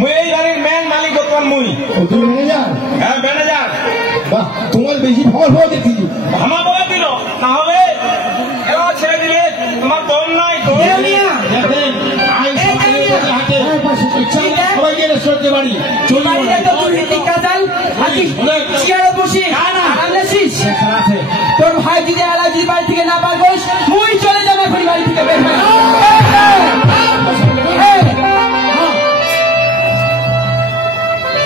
মুই এই বাড়ির মেন মালিক বর্তমান মুই। তুমি ম্যানেজার? হ্যাঁ ম্যানেজার। বাহ, তোমার বেশি ফল হয়ে দেখি। আমার বলে দিল না হলে এরা ছেড়ে দিলে তোমার দম নাই। সবাইকে রেস্টুরেন্টে বাড়ি তোর ভাই যদি আলাজির বাড়ি থেকে না পারবস মুই চলে যাবো এখন বাড়ি থেকে বের হয়ে।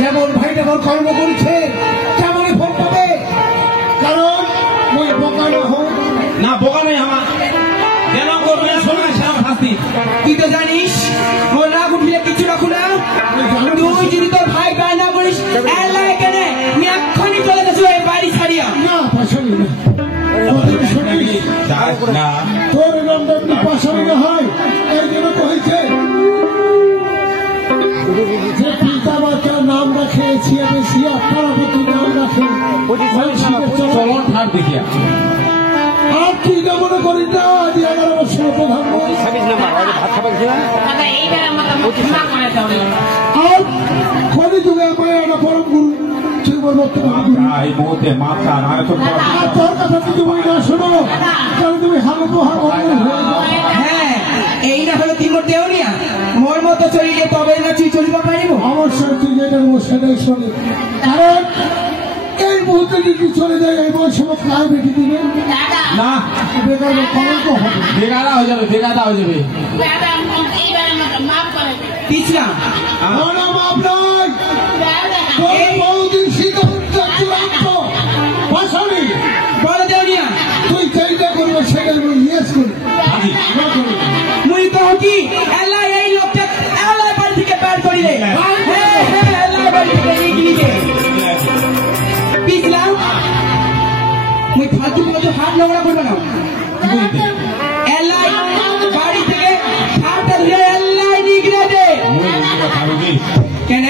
যেমন ভাই যেমন কর্ম করছে তেমনই ফল পাবে, কারণ ওই বোকা না হোক না বোকা নেই আমার যেন করবে শোনা সেরকম শাস্তি। তুই তো জানিস ওর রাগ উঠলে কিছু রাখু না। তুই যদি তোর ভাই গায়ে না করিস এলাকায় কেনে আমি এক্ষুনি চলে গেছি ওই বাড়ি ছাড়িয়া। না পাশানি না, তোর নামটা আপনি পাশানি না হয় এই জন্য করেছে যে পিতা মাতার নাম রাখেছি বেশি আপনারা প্রতি নাম রাখেন চলন ঠাক দেখিয়া। আর তুই না মনে করিস না আজ 11 বছর প্রধানমন্ত্রী আর খনি যুগে করে একটা পরম গুরু এই মুহূর্তে মাথা না তোর কথা তুমি না শোনো, তাহলে তুমি হালুপোহা হয়ে যাও। হ্যাঁ এই না হলো তিমুর দেউনিয়া মোর মতো চলিলে তবে না তুই চলিব পারিব। অবশ্যই তুই যেটা সেটাই শোনে, কারণ এই মুহূর্তে যদি চলে যায় এই বয়সে কার বেটি দিবে না বেকার কলঙ্ক হবে, বেগাদা হয়ে যাবে, বেগাদা হয়ে যাবে। পিছলা মাপ নাই বহুদিন ভাষানি বড় দেউনিয়া তুই চাইটা করবে সেটা ইয়েস করবে। মুই কহ কি এলা এই লোকটা এলা বাড়ি থেকে বের করিলে এলা বাড়ি থেকে নিয়ে পিছলা মুই ফালতু কোনো হাত নোংরা করবে না। এলা বাড়ি থেকে হাতটা ধরে এলাই নিগড়ে দে কেন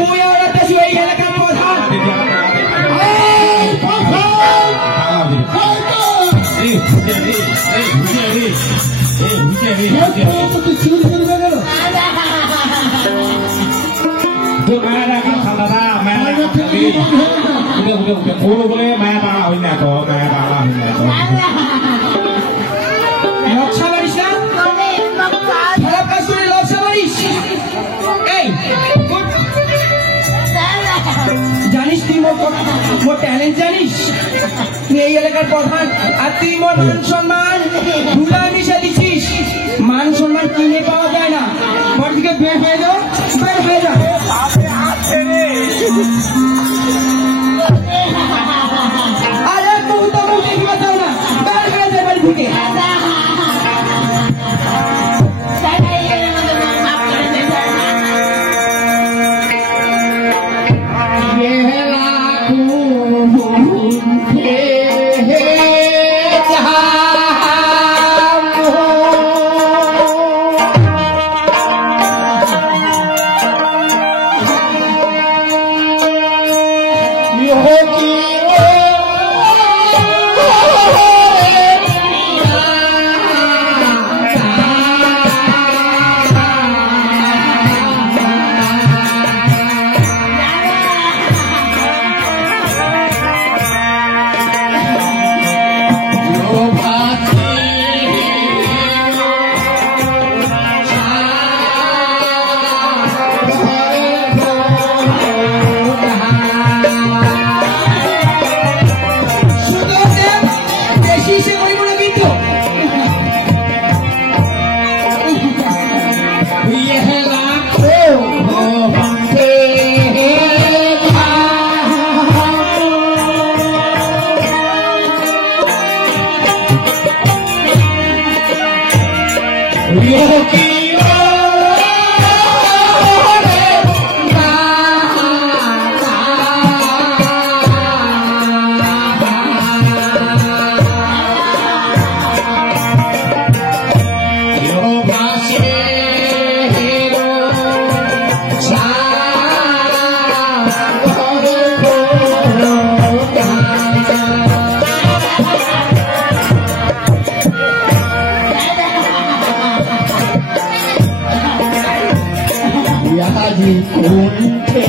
মুই আর একটা এই এলাকার প্রধান চুরি করবে গেল বলে মায়া বাংলা হই না তো, মায়া বাংলা হই না তো লক্ষা বাড়িস না খারাপ কাজ করে লক্ষা বাড়িস। এই জানিস তুই মোর ট্যালেন্ট জানিস? তুই এই এলাকার প্রধান আর তুই মোর মান সম্মান ধুলায় মিশে দিচ্ছিস। মান সম্মান কিনে পাওয়া যায় না, বাড়ি থেকে বের হয়ে যাও, বের হয়ে যাও। আরে মুহূর্ত মুখ দেখিবা চাও না, বের হয়ে যায় বাড়ি থেকে। কুণ্ঠে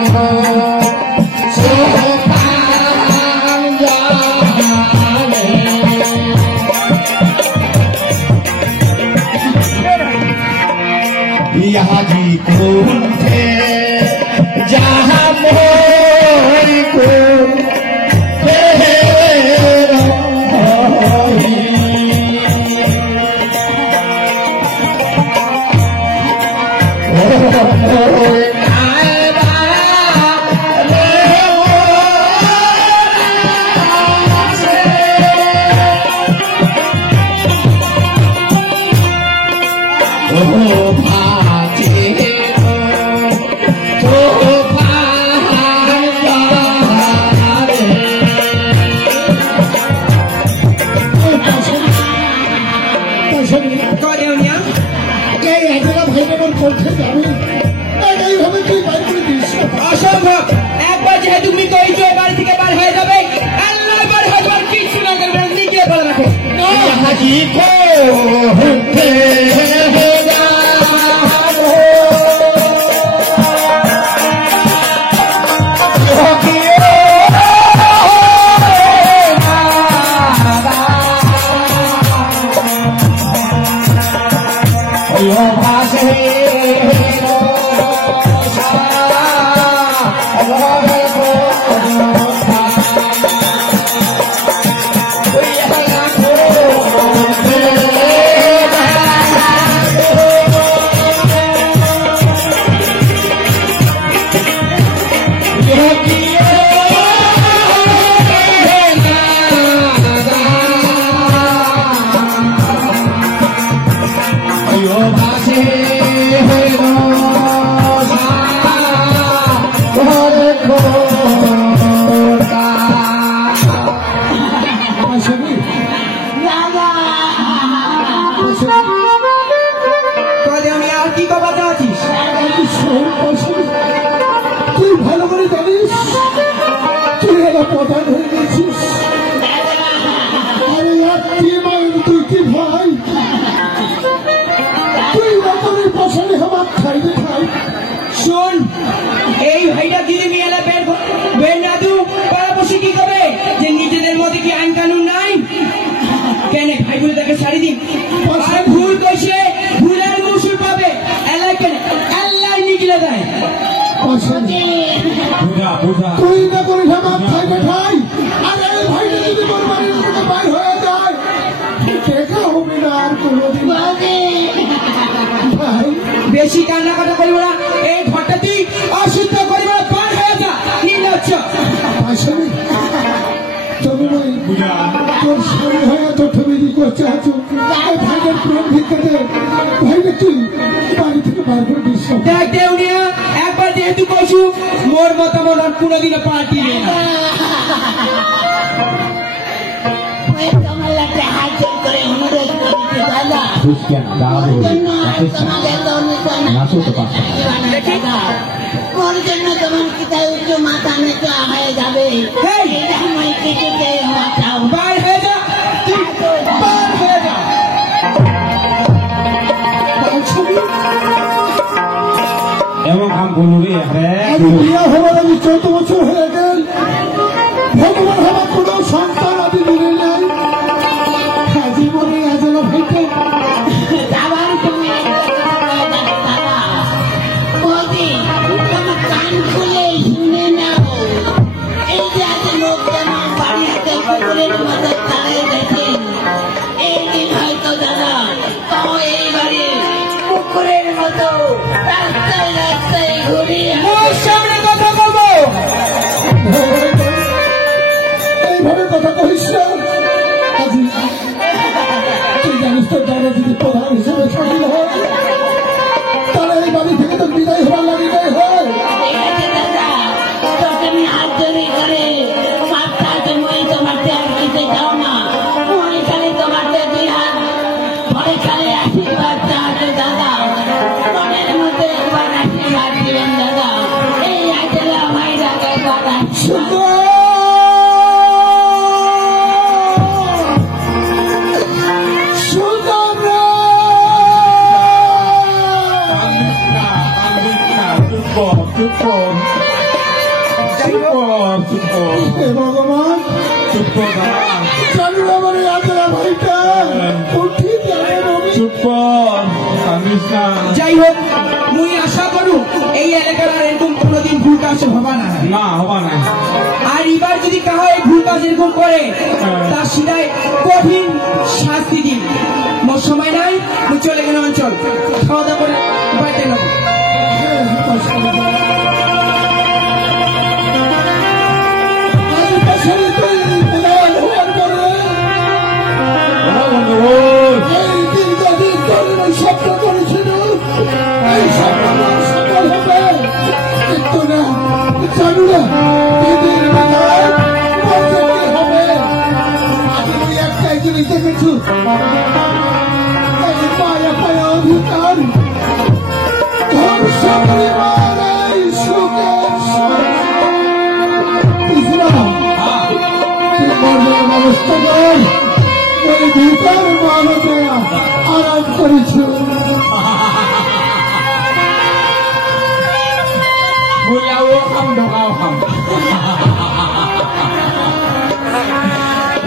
যাব यहाँ जी कुंठे जहाँ मोर को অসম্ভব। একবার যেহেতু মৃত হয়েছে বাড়ি থেকে বার হয়ে যাবে, আল্লাহ বার হয়ে যাবার কিছু না করবে, নিজে বলে রাখো। হাজি কি কথা আছিস? তুই ভালো করে জানিস তুই এরা প্রধান হয়ে গেছিস। আরে আর কি মায়ের তুই কি ভাই, তুই রকমের পছন্দ হবার খাইবে খাই। শোন, এই ভাইটা দিদি মেয়েরা বের না দু পাড়াপড়শি কি করবে? যে নিজেদের মধ্যে কি আইন কানুন নাই? কেন ভাই বলে তাকে ছাড়ি দিন? আর ভুল কইছে ভুলের মুসুল পাবে। আল্লাহ কেন আল্লাহ নিগলে দেয়। তুই না করে আমার খাইবে খাই। আর এই ভাইটা যদি তোর বাড়ির থেকে বাইর হয়ে যায় দেখা হবে না আর কোনোদিন। ভাই বেশি কান্না কথা করিব না, এই ঘরটা তুই অশুদ্ধ করিব না, পার হয়ে যা নির্লজ্জ। আসলে তবে ভাই তোর স্বামী হয়ে তো তুমি করছে আছো ভাইদের প্রেম ভিক্ষাতে ভাইকে তুই বাড়ি থেকে বার করে দিস। দেখ দেউনিয়া, একবার যেহেতু কইছু মোর মতামত আর কোনোদিনও পাল্টি নেই না। ওর জন্য তোমার কিতায় উচ্চ মাথা নেতা হয়ে যাবে। বার হয়ে যা, তুই বার হয়ে যা। এবং কাম করলু রে আমি বিয়া হবার আমি 14 বছর হয়ে গেল, ভগবান হবার কোনো সন্তান আমি দিলে নাই। জীবনে আজল ভাইকে আবার তুমি বৌদি তোমার কান খুলে শুনে নাও। এই যে আজ লোক যেন বাড়িতে কুকুরের মতো তাড়িয়ে দেখেন, এই দিন হয়তো দাদা তাও এই বাড়ি কুকুরের মতো রাস্তায় রাস্তায় ঘুরিয়ে মোর সামনে কথা বলবো। এইভাবে কথা কহিস না। আজি তুই জানিস তো দাদা যদি প্রধান হিসেবে সামিল হয় তারা এই বাড়ি থেকে হে ভগবান চুপ কর দাদা, জানুর আমার এই আদরা ভাইটা উঠি যায় রবি চুপ কর, কান্দিস না। যাই হোক মুই আশা করু এই এলাকার আর এরকম কোনোদিন ভুল কাজ হবা না। না হবা না। আর এবার যদি কাহো এই ভুল কাজ এরকম করে তার সিধায় কঠিন শাস্তি দিন। মোর সময় নাই, মুই চলে গেল অঞ্চল, খাওয়া দাওয়া করে বাড়িতে নেব। এই দীর্ঘদিন ধরে এই স্বপ্ন করেছিল এই স্বপ্ন সফল হবে, কিন্তু না জানু না এদের বেলায় মরতে হবে। আমি তুই একটাই জিনিস দেখেছু, এই পায়া পায়া অধিকার ধ্বংস পরিবার এই সুখের ব্যবস্থা কর এই ভিতর মানতে আরাম করেছ। বুলাও খাম ঢোকাও খাম,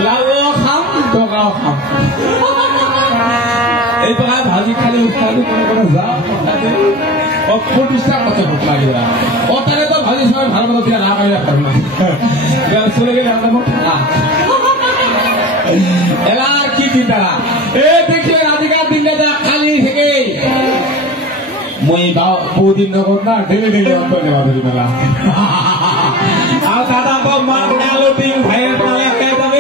লাও খাম ঢোকাও খাম। এই তো ভাজি খালি উৎসাহ করে যা প্রতিষ্ঠা করতে খুব লাগে ও তাহলে তো ভাজি সময় ভালো মতো দিয়ে না পাইলে পারবো না, চলে গেলে আমরা এবার কি চিন্তা এ দেখি রাধিকার দিনটা যা খালি থেকে মই বহুদিন নগর না ঢেলে ঢেলে অন্তর নেওয়া ধরি মেলা। আর দাদা তো মার লটিং ভাইয়ের তালে খেয়ে যাবে,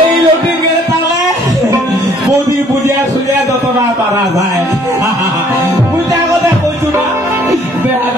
এই লটিং এর তালে বৌদি বুঝিয়া সুজিয়া যতটা তারা যায় বুঝা কথা কইছো না দেখা